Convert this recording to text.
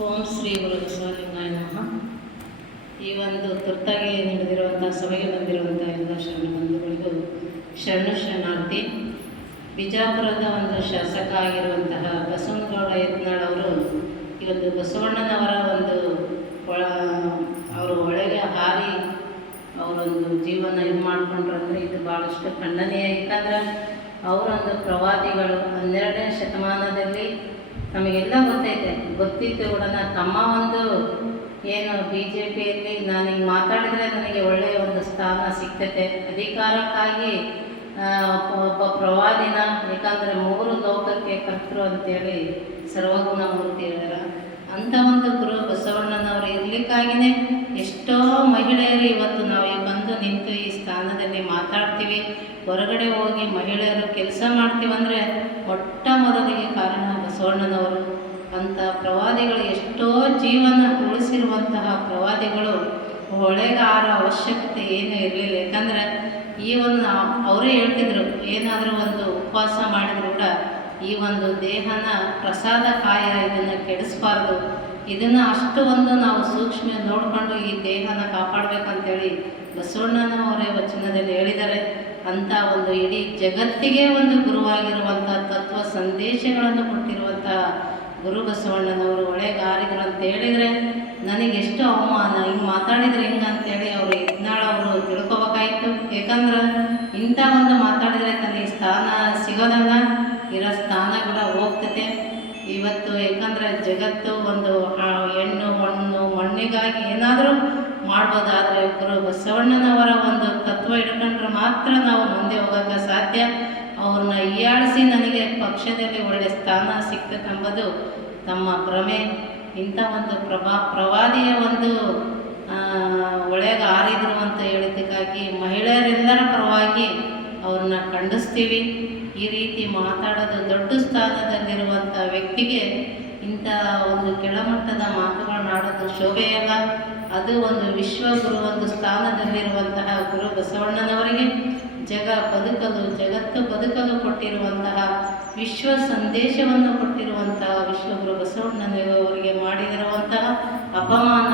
ಓಂ ಶ್ರೀ ಗುರು ಬಸವಲಿಂಗಾಯ ಈ ಒಂದು ತುರ್ತಾಗಿ ನಡೆದಿರುವಂಥ ಸಭೆಗೆ ಬಂದಿರುವಂಥ ಎಲ್ಲ ಶರಣ ಬಂಧುಗಳಿಗೂ ಶರಣು ಶರಣಾರ್ಥಿ, ಬಿಜಾಪುರದ ಒಂದು ಶಾಸಕ ಆಗಿರುವಂತಹ ಬಸವನಗೌಡ ಯತ್ನಾಳ್ ಅವರು ಈ ಒಂದು ಬಸವಣ್ಣನವರ ಒಂದು ಒಳ, ಅವರು ಒಳಗೆ ಹಾರಿ ಅವರೊಂದು ಜೀವನ ಇದು ಮಾಡಿಕೊಂಡ್ರು ಅಂದರೆ ಇದು ಭಾಳಷ್ಟು ಖಂಡನೀಯ. ಯಾಕಂದ್ರೆ ಅವರೊಂದು ಪ್ರವಾದಿಗಳು ಹನ್ನೆರಡನೇ ಶತಮಾನದಲ್ಲಿ ನಮಗೆಲ್ಲ ಗೊತ್ತೈತೆ. ಗೊತ್ತಿತ್ತು ಕೂಡ ತಮ್ಮ ಒಂದು ಏನು ಬಿ ಜೆ ಪಿಯಲ್ಲಿ ನಾನು ಈಗ ಮಾತಾಡಿದರೆ ನನಗೆ ಒಳ್ಳೆಯ ಒಂದು ಸ್ಥಾನ ಸಿಗ್ತೈತೆ. ಅಧಿಕಾರಕ್ಕಾಗಿ ಒಬ್ಬ ಪ್ರವಾದಿನ ಯಾಕಂದರೆ ಮೂರು ಲೋಕಕ್ಕೆ ಕರ್ತರು ಅಂತೇಳಿ ಸರ್ವಗುಣ ಮೂರ್ತಿ ಹೇಳ್ಯಾರ. ಅಂಥ ಒಂದು ಗುರು ಬಸವಣ್ಣನವರು ಇರಲಿಕ್ಕಾಗಿಯೇ ಎಷ್ಟೋ ಮಹಿಳೆಯರು ಇವತ್ತು ನಾವು ನಿಂತು ಈ ಸ್ಥಾನದಲ್ಲಿ ಮಾತಾಡ್ತೀವಿ. ಹೊರಗಡೆ ಹೋಗಿ ಮಹಿಳೆಯರು ಕೆಲಸ ಮಾಡ್ತೀವಂದರೆ ಮೊಟ್ಟ ಮೊದಲಿಗೆ ಕಾರಣ ಬಸವಣ್ಣನವರು. ಅಂಥ ಪ್ರವಾದಿಗಳು ಎಷ್ಟೋ ಜೀವನ ಉಳಿಸಿರುವಂತಹ ಪ್ರವಾದಿಗಳು. ಹೊಳೆಗಾರ ಅವಶ್ಯಕತೆ ಏನೂ ಇರಲಿಲ್ಲ. ಯಾಕಂದರೆ ಈ ಒಂದು ಅವರೇ ಹೇಳ್ತಿದ್ರು, ಏನಾದರೂ ಒಂದು ಉಪವಾಸ ಮಾಡಿದ್ರು ಕೂಡ ಈ ಒಂದು ದೇಹನ ಪ್ರಸಾದ ಕಾಯ ಇದನ್ನು ಕೆಡಿಸ್ಬಾರ್ದು. ಇದನ್ನು ಅಷ್ಟು ಒಂದು ನಾವು ಸೂಕ್ಷ್ಮ ನೋಡಿಕೊಂಡು ಈ ದೇಹನ ಕಾಪಾಡಬೇಕಂತೇಳಿ ಬಸವಣ್ಣನವರೇ ವಚನದಲ್ಲಿ ಹೇಳಿದ್ದಾರೆ, ಅಂಥ ಒಂದು ಇಡೀ ಜಗತ್ತಿಗೆ ಒಂದು ಗುರುವಾಗಿರುವಂಥ ತತ್ವ ಸಂದೇಶಗಳನ್ನು ಕೊಟ್ಟಿರುವಂಥ ಗುರು ಬಸವಣ್ಣನವರು ಒಳೆಗಾರಿದ್ರು ಅಂತ ಹೇಳಿದ್ರೆ ನನಗೆ ಎಷ್ಟು ಅವಮಾನ. ಹಿಂಗೆ ಮಾತಾಡಿದ್ರೆ ಹಿಂಗೆ ಅಂತೇಳಿ ಅವರು ಇದ್ನಾಳ ಅವರು ತಿಳ್ಕೊಬೇಕಾಯ್ತು. ಯಾಕಂದ್ರೆ ಇಂಥ ಒಂದು ಮಾತಾಡಿದರೆ ತನಗೆ ಸ್ಥಾನ ಸಿಗೋದಲ್ಲ ಇರೋ ಸ್ಥಾನ ಕೂಡ ಹೋಗ್ತದೆ ಇವತ್ತು ಯಾಕಂದರೆ ಜಗತ್ತು ಒಂದು ಹೆಣ್ಣು, ಮಣ್ಣು, ಮಣ್ಣಿಗಾಗಿ ಏನಾದರೂ ಮಾಡ್ಬೋದಾದರೆ ಗುರು ಬಸವಣ್ಣನವರ ಒಂದು ತತ್ವ ಇಟ್ಕೊಂಡ್ರೆ ಮಾತ್ರ ನಾವು ಮುಂದೆ ಹೋಗೋಕ್ಕೆ ಸಾಧ್ಯ. ಅವ್ರನ್ನ ಹೀಯಾಳಿಸಿ ನನಗೆ ಪಕ್ಷದಲ್ಲಿ ಒಳ್ಳೆ ಸ್ಥಾನ ಸಿಗ್ತಕ್ಕಂಬುದು ತಮ್ಮ ಭ್ರಮೆ. ಇಂಥ ಒಂದು ಪ್ರಭಾ ಪ್ರವಾದಿಯ ಒಂದು ಒಳಗೆ ಆರಿದ್ರು ಅಂತ ಹೇಳಿದ್ದಕ್ಕಾಗಿ ಮಹಿಳೆಯರೆಲ್ಲರ ಪರವಾಗಿ ಅವ್ರನ್ನ ಖಂಡಿಸ್ತೀವಿ. ಈ ರೀತಿ ಮಾತಾಡೋದು ದೊಡ್ಡ ಸ್ಥಾನದಲ್ಲಿರುವಂಥ ವ್ಯಕ್ತಿಗೆ ಇಂಥ ಒಂದು ಕೆಳಮಟ್ಟದ ಮಾತುಗಳನ್ನಾಡೋದು ಶೋಭೆಯಲ್ಲ. ಅದು ಒಂದು ವಿಶ್ವಗುರು ಒಂದು ಸ್ಥಾನದಲ್ಲಿರುವಂತಹ ಗುರು ಬಸವಣ್ಣನವರಿಗೆ ಜಗ ಬದುಕಲು, ಜಗತ್ತು ಬದುಕಲು ಕೊಟ್ಟಿರುವಂತಹ ವಿಶ್ವ ಸಂದೇಶವನ್ನು ಕೊಟ್ಟಿರುವಂತಹ ವಿಶ್ವಗುರು ಬಸವಣ್ಣನವರಿಗೆ ಮಾಡಿರುವಂತಹ ಅಪಮಾನ